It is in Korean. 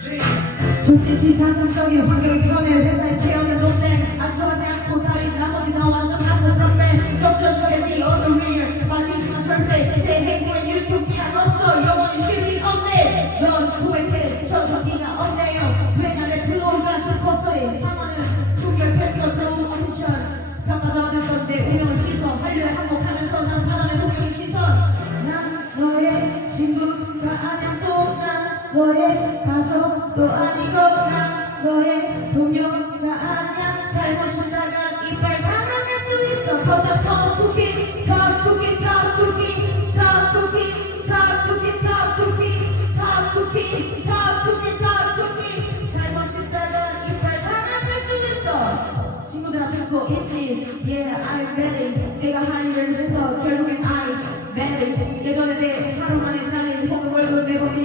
소시티 사상적인 환경을 끌어낼 회사의 태양 너의 가족도 아니고 나 너의 동료가 아니야. 잘못하다가 이빨 사랑할 수 있어. 버섯 선 쿠키 저 쿠키 저 쿠키 저 쿠키 저 쿠키 저 쿠키 저 쿠키 저 쿠키 저 쿠키. 잘못하다가 이빨 사랑할 수 있어. 친구들한테 듣고 있지. Yeah I'm ready 내가 할 일을 해서 결국엔 I'm ready 예전에 내 하루만